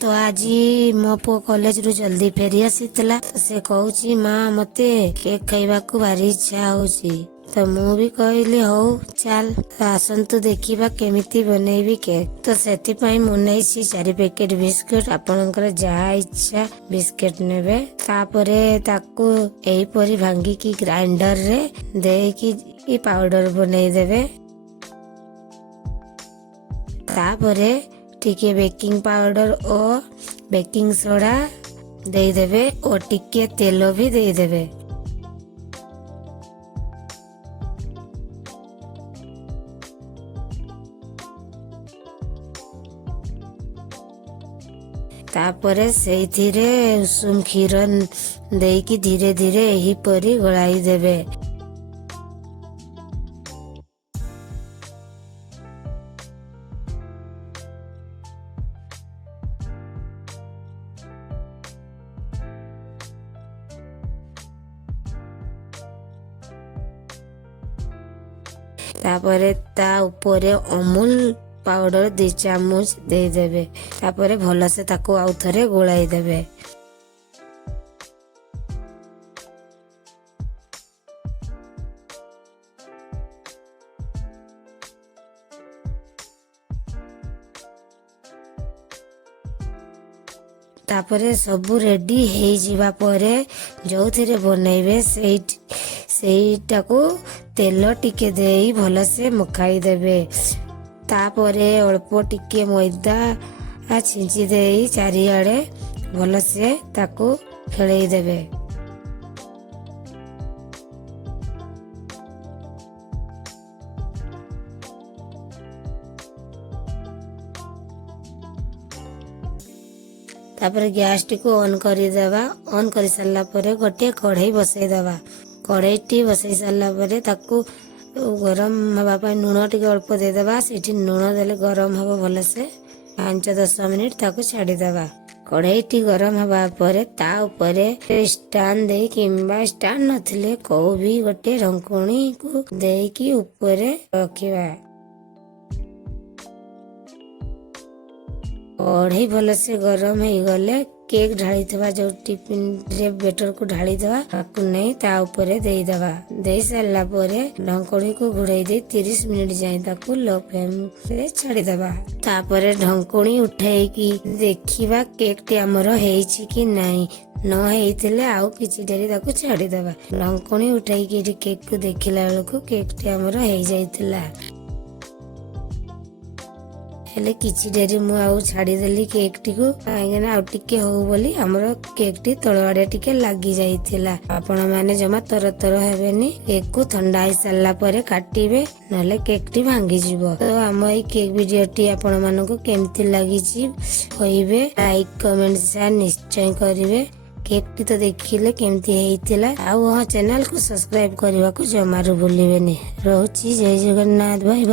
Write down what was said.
तो आज मो पु कॉलेज रु जल्दी फेरी आसीला। से कहूची माँ मते केक खाइबा को भारी इच्छा होची। तो मु भी कहली हौ चल आसंतु देखिबा केमिति बनेबी केक। तो सेति पई मु नेसी 4 पैकेट बिस्कुट आपनकर जहा इच्छा बिस्कुट नेबे। तापरे ताकू एही परी भांगी की ग्राइंडर रे देकी पाउडर बनै देबे। तापरे टिके बेकिंग पाउडर और बेकिंग सोडा दे देबे और टिके तेल भी दे देबे। तापरे सेथिरे उषुम क्षीर देकी धीरे धीरे एही परी गलाई देबे। तापरे ता ऊपर अमूल पाउडर 2 चामच दे देबे। तापरे भल से ताको आउ थरे गोलाई देबे। तापरे सबू रेडी हे जिबा परे जो थिरे बनैबे सेईटा को तेल टिके देई भल से मखाई देबे। तापरे अल्प टिके मैदा छिंची देई चारिआडे भल से ताको खेलई देबे। तापरे गैस टी को ऑन करी देबा। ऑन करी सारला परे गोटे कढ़ई बसई देबा। कढ़ई टी बसई सारला परे ताकू गरम हवा पाई लुण टिके अल्प दे देबा। सेठी लुण देले गरम हबो भल से 5-10 मिनिट ताकू छाड़ी देबा। कढ़ई टी गरम हवा परे ता ऊपरे स्टैंड दे किंबा स्टैंड नथिले को भी गोटे ढंकुणी को देकी ऊपरे रखिबा। कढ़ई भल से गरम हो गले केक ढाली थवा जो टिफिन रे बेटर को ढाली देवा ताकू नहीं ता ऊपरे दे देवा। दे सारला परे ढंकुणी को घुड़ाई दे 30 मिनिट जाए ताकू लो फ्लेम रे छाड़ी देवा। तापरे ढंकुणी उठाई की देखिबा केक टी हमर हेइची कि नहीं। न हेइथिले आउ किछि डेरी ताकू छाड़ी देवा। ढंकुणी उठाई की केक को देखिला बेलको केक टी हमर हेइ जाइतिला। हेले किछि डेरी मु आउ छाड़ी देली केक टी को काहेना आउ टिके हो बोली हमरो केक टी तळवाडे टिके लागी जाइथिला। आपण माने जमा तर तर हेबेनी। केक को ठंडा हो सारला परे काटिबे नले केक टी भांगी जिवो। तो हम ई केक वीडियो टी आपण मानको केमति लागिछि होइबे लाइक कमेंट शेयर निश्चय करिवे। केक टी तो देखिले केमति हेइतिला। आउ चैनल को सब्सक्राइब करबा को जमारू भूलिबेनी। रहउछि जय जगन्नाथ। Bye bye.